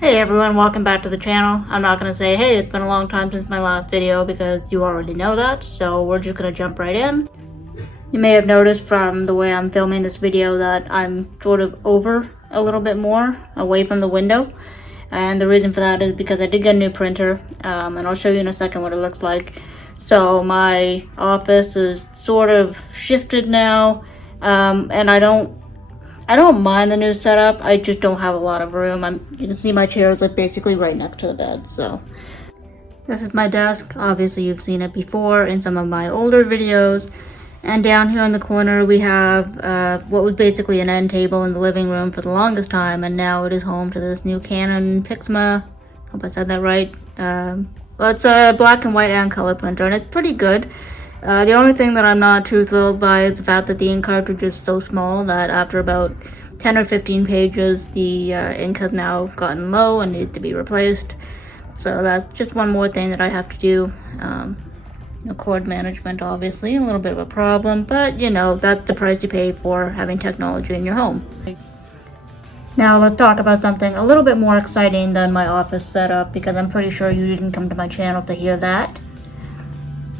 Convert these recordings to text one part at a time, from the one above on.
Hey everyone, welcome back to the channel. I'm not going to say, hey, it's been a long time since my last video because you already know that, so we're just going to jump right in. You may have noticed from the way I'm filming this video that I'm sort of over a little bit more, away from the window. And the reason for that is because I did get a new printer, and I'll show you in a second what it looks like. So my office is sort of shifted now, and I don't mind the new setup. I just don't have a lot of room. You can see my chair is like basically right next to the bed. So this is my desk. Obviously you've seen it before in some of my older videos. And down here in the corner we have what was basically an end table in the living room for the longest time, and now it is home to this new Canon Pixma. Hope I said that right. Well, it's a black and white and color printer, and it's pretty good. The only thing that I'm not too thrilled by is the fact that the ink cartridge is so small that after about 10 or 15 pages, the ink has now gotten low and needs to be replaced. So that's just one more thing that I have to do. Cord management, obviously, a little bit of a problem, but you know, that's the price you pay for having technology in your home. Now let's talk about something a little bit more exciting than my office setup, because I'm pretty sure you didn't come to my channel to hear that.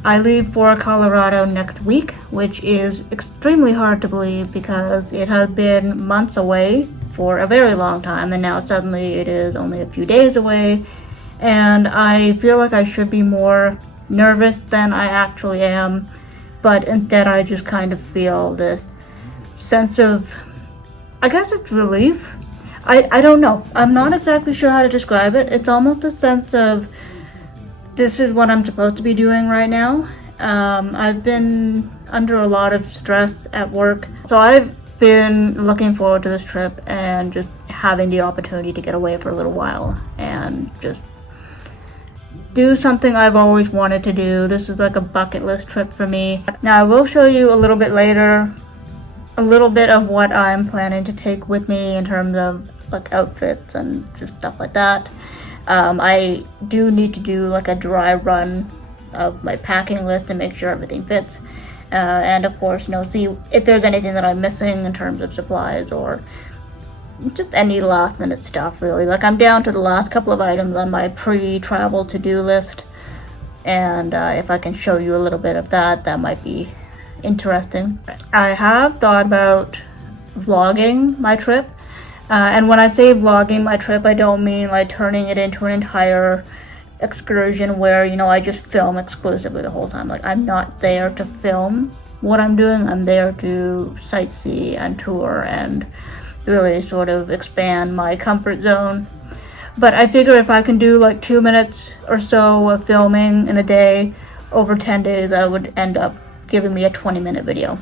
I leave for Colorado next week, which is extremely hard to believe because it has been months away for a very long time, and now suddenly it is only a few days away, and I feel like I should be more nervous than I actually am, but instead I just kind of feel this sense of, I guess it's relief. I don't know. I'm not exactly sure how to describe it. It's almost a sense of, this is what I'm supposed to be doing right now. I've been under a lot of stress at work, so I've been looking forward to this trip and just having the opportunity to get away for a little while and just do something I've always wanted to do. This is like a bucket list trip for me. Now I will show you a little bit later a little bit of what I'm planning to take with me in terms of like outfits and just stuff like that. I do need to do like a dry run of my packing list to make sure everything fits. And of course, see if there's anything that I'm missing in terms of supplies or just any last minute stuff, really. Like, I'm down to the last couple of items on my pre-travel to-do list. And if I can show you a little bit of that, that might be interesting. I have thought about vlogging my trip. And when I say vlogging my trip, I don't mean like turning it into an entire excursion where, I just film exclusively the whole time. Like, I'm not there to film what I'm doing. I'm there to sightsee and tour and really sort of expand my comfort zone. But I figure if I can do like 2 minutes or so of filming in a day over 10 days, that would end up giving me a 20-minute video.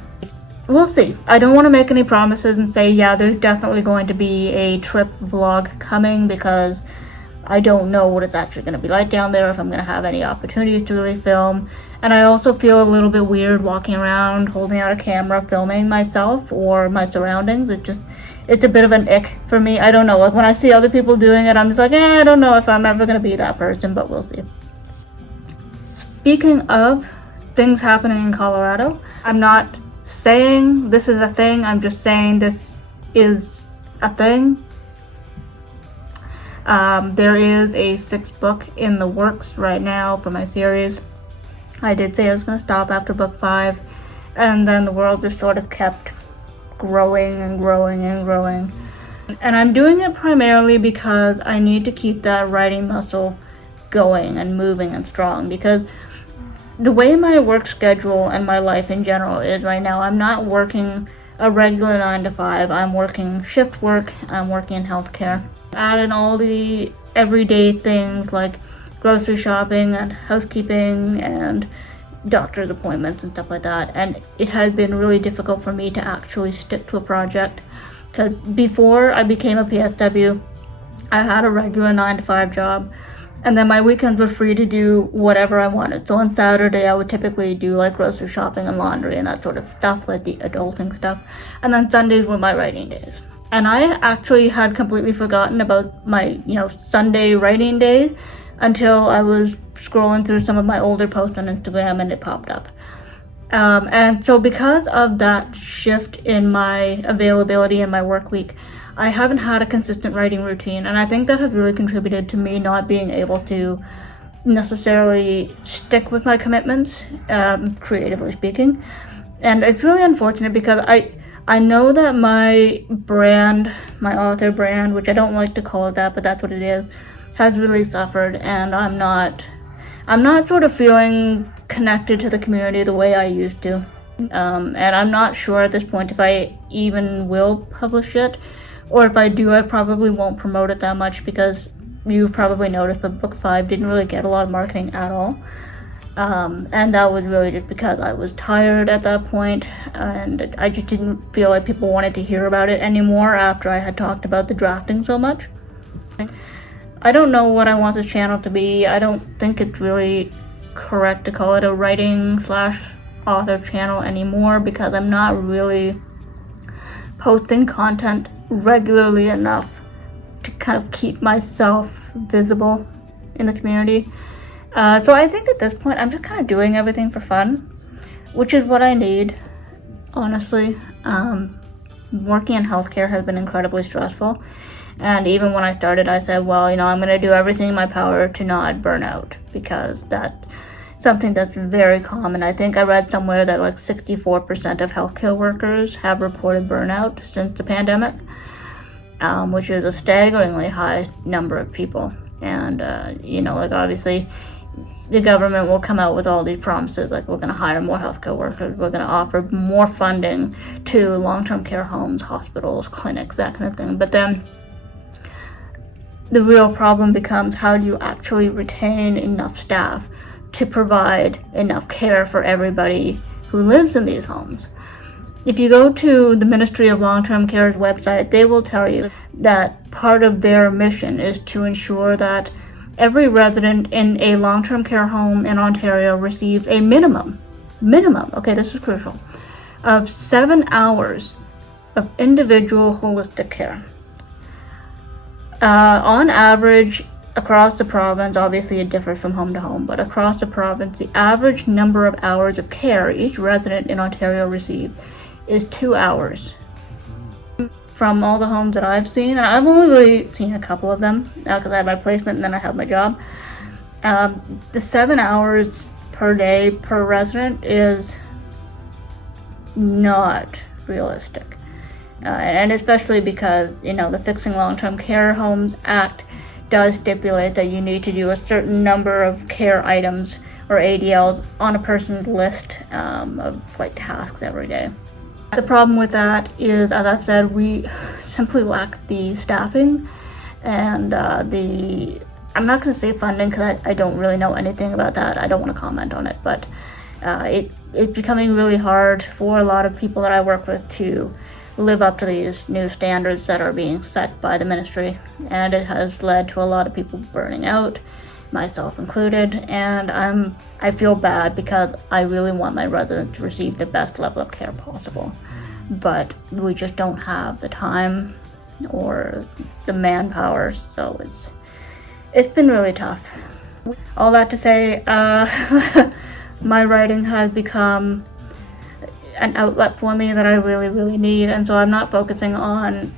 We'll see. I don't want to make any promises and say, yeah, there's definitely going to be a trip vlog coming, because I don't know what it's actually going to be like down there, if I'm going to have any opportunities to really film. And I also feel a little bit weird walking around holding out a camera filming myself or my surroundings. It's a bit of an ick for me. I don't know, like when I see other people doing it, I'm just like, I don't know if I'm ever going to be that person, but we'll see. Speaking of things happening in Colorado, I'm not saying this is a thing, I'm just saying this is a thing. There is a 6th book in the works right now for my series. I did say I was going to stop after book 5, and then the world just sort of kept growing and growing and growing. And I'm doing it primarily because I need to keep that writing muscle going and moving and strong, because the way my work schedule and my life in general is right now, I'm not working a regular 9 to 5. I'm working shift work. I'm working in healthcare. Add in all the everyday things like grocery shopping and housekeeping and doctor's appointments and stuff like that, and it has been really difficult for me to actually stick to a project. Because before I became a PSW, I had a regular 9 to 5 job, and then my weekends were free to do whatever I wanted. So on Saturday I would typically do like grocery shopping and laundry and that sort of stuff, like the adulting stuff, and then Sundays were my writing days. And I actually had completely forgotten about my Sunday writing days until I was scrolling through some of my older posts on Instagram and it popped up. And so because of that shift in my availability in my work week, I haven't had a consistent writing routine, and I think that has really contributed to me not being able to necessarily stick with my commitments, creatively speaking. And it's really unfortunate because I know that my brand, my author brand, which I don't like to call it that, but that's what it is, has really suffered, and I'm not sort of feeling connected to the community the way I used to. And I'm not sure at this point if I even will publish it, or if I do, I probably won't promote it that much, because you've probably noticed, but book 5 didn't really get a lot of marketing at all. And that was really just because I was tired at that point, and I just didn't feel like people wanted to hear about it anymore after I had talked about the drafting so much. I don't know what I want this channel to be. I don't think it's really correct to call it a writing/author channel anymore, because I'm not really posting content regularly enough to kind of keep myself visible in the community. So I think at this point I'm just kind of doing everything for fun, which is what I need, honestly. Working in healthcare has been incredibly stressful, and even when I started, I said, well, I'm going to do everything in my power to not burn out, because that's something that's very common. I think I read somewhere that like 64% of healthcare workers have reported burnout since the pandemic, which is a staggeringly high number of people. And, like obviously the government will come out with all these promises, like we're going to hire more healthcare workers, we're going to offer more funding to long-term care homes, hospitals, clinics, that kind of thing. But then the real problem becomes, how do you actually retain enough staff to provide enough care for everybody who lives in these homes? If you go to the Ministry of Long-Term Care's website, they will tell you that part of their mission is to ensure that every resident in a long-term care home in Ontario receives a minimum, okay, this is crucial, of 7 hours of individual holistic care. On average, across the province, obviously it differs from home to home, but across the province, the average number of hours of care each resident in Ontario receives is 2 hours. From all the homes that I've seen, and I've only really seen a couple of them, because I had my placement and then I had my job, the 7 hours per day per resident is not realistic. And especially because, the Fixing Long-Term Care Homes Act does stipulate that you need to do a certain number of care items, or ADLs, on a person's list of tasks every day. The problem with that is, as I've said, we simply lack the staffing and I'm not going to say funding, because I don't really know anything about that. I don't want to comment on it, but it's becoming really hard for a lot of people that I work with to live up to these new standards that are being set by the ministry, and it has led to a lot of people burning out, myself included. And I feel bad, because I really want my residents to receive the best level of care possible, but we just don't have the time or the manpower, so it's been really tough. All that to say, my writing has become an outlet for me that I really, really need, and so I'm not focusing on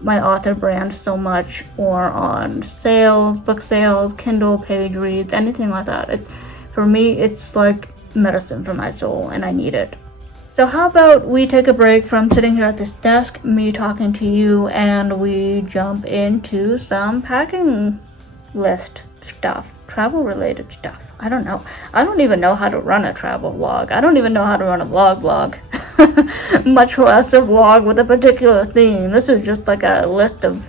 my author brand so much, or on sales, book sales, Kindle page reads, anything like that. For me, it's like medicine for my soul, and I need it. So how about we take a break from sitting here at this desk, me talking to you, and we jump into some packing list stuff, travel related stuff. I don't know. I don't even know how to run a travel vlog. I don't even know how to run a vlog, much less a vlog with a particular theme. This is just like a list of,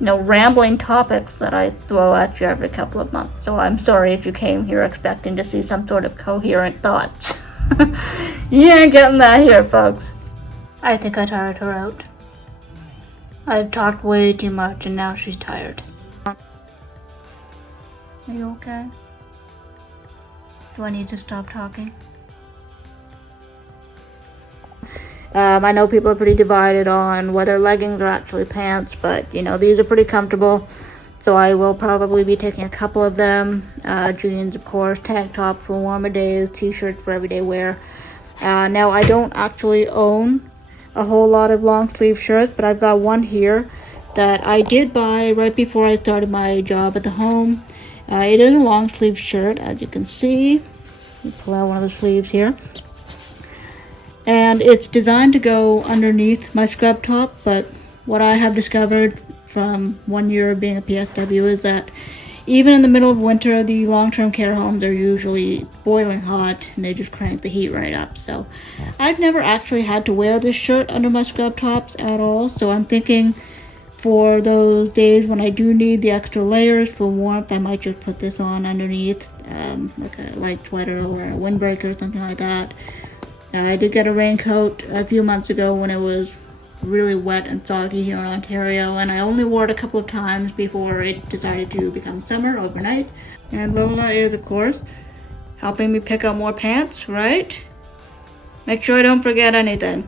rambling topics that I throw at you every couple of months. So I'm sorry if you came here expecting to see some sort of coherent thoughts. You ain't getting that here, folks. I think I tired her out. I've talked way too much, and now she's tired. Are you okay? Do I need to stop talking? I know people are pretty divided on whether leggings are actually pants, but these are pretty comfortable, so I will probably be taking a couple of them. Jeans, of course, tank top for warmer days, t-shirts for everyday wear, Now I don't actually own a whole lot of long sleeve shirts, but I've got one here that I did buy right before I started my job at the home. It is a long sleeve shirt, as you can see. Let me pull out one of the sleeves here. And it's designed to go underneath my scrub top, but what I have discovered from 1 year of being a PSW is that even in the middle of winter, the long-term care homes are usually boiling hot and they just crank the heat right up. So I've never actually had to wear this shirt under my scrub tops at all. So I'm thinking for those days when I do need the extra layers for warmth, I might just put this on underneath, like a light sweater or a windbreaker or something like that. I did get a raincoat a few months ago when it was really wet and soggy here in Ontario, and I only wore it a couple of times before it decided to become summer overnight. And Lola is, of course, helping me pick out more pants, right? Make sure I don't forget anything.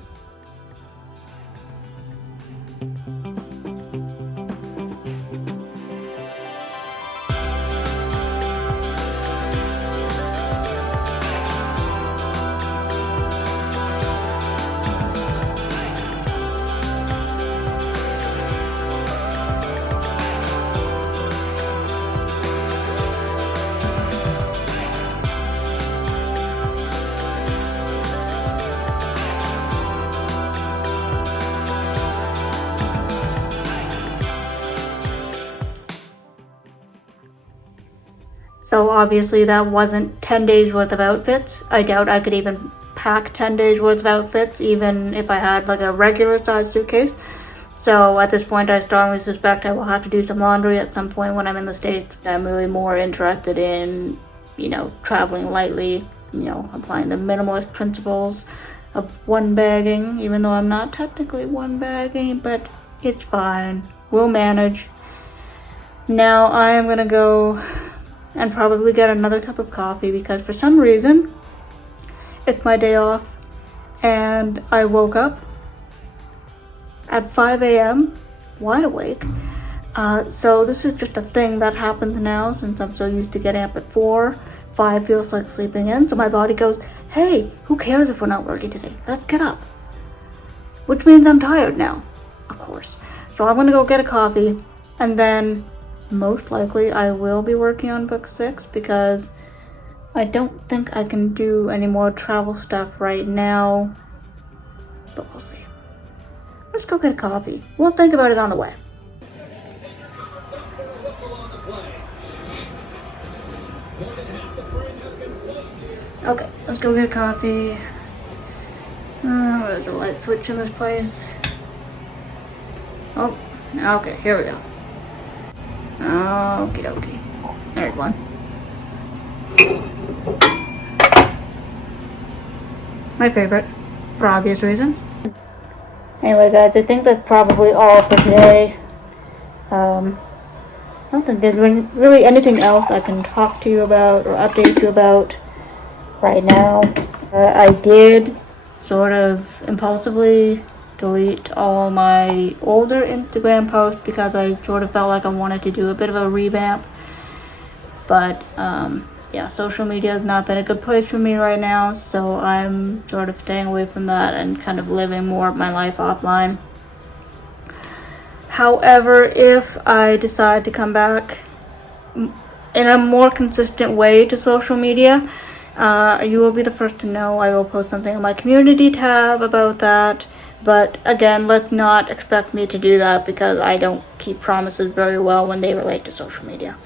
So obviously that wasn't 10 days worth of outfits. I doubt I could even pack 10 days worth of outfits, even if I had like a regular size suitcase. So at this point, I strongly suspect I will have to do some laundry at some point when I'm in the States. I'm really more interested in, traveling lightly, applying the minimalist principles of one bagging, even though I'm not technically one bagging, but it's fine. We'll manage. Now I am gonna go and probably get another cup of coffee because for some reason it's my day off and I woke up at 5 a.m. wide awake. So this is just a thing that happens now since I'm so used to getting up at 4. 5 feels like sleeping in, so my body goes, hey, who cares if we're not working today? Let's get up. Which means I'm tired now, of course. So I'm gonna go get a coffee and then most likely I will be working on book 6 because I don't think I can do any more travel stuff right now, but we'll see. Let's go get a coffee. We'll think about it on the way. Okay, let's go get coffee. There's a light switch in this place. Oh, okay, here we go. Okie dokie. There's one. My favorite, for obvious reason. Anyway guys, I think that's probably all for today. I don't think there's really anything else I can talk to you about or update you about right now. I did sort of impulsively delete all my older Instagram posts because I sort of felt like I wanted to do a bit of a revamp. But yeah, social media has not been a good place for me right now, so I'm sort of staying away from that and kind of living more of my life offline. However, if I decide to come back in a more consistent way to social media, you will be the first to know. I will post something on my community tab about that. But again, let's not expect me to do that because I don't keep promises very well when they relate to social media.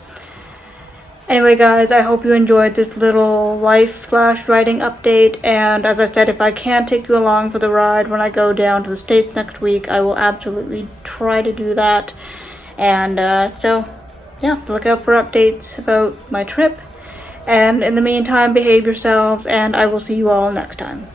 Anyway guys, I hope you enjoyed this little life/writing update, and as I said, if I can take you along for the ride when I go down to the States next week, I will absolutely try to do that. And so yeah, look out for updates about my trip, and in the meantime, behave yourselves, and I will see you all next time.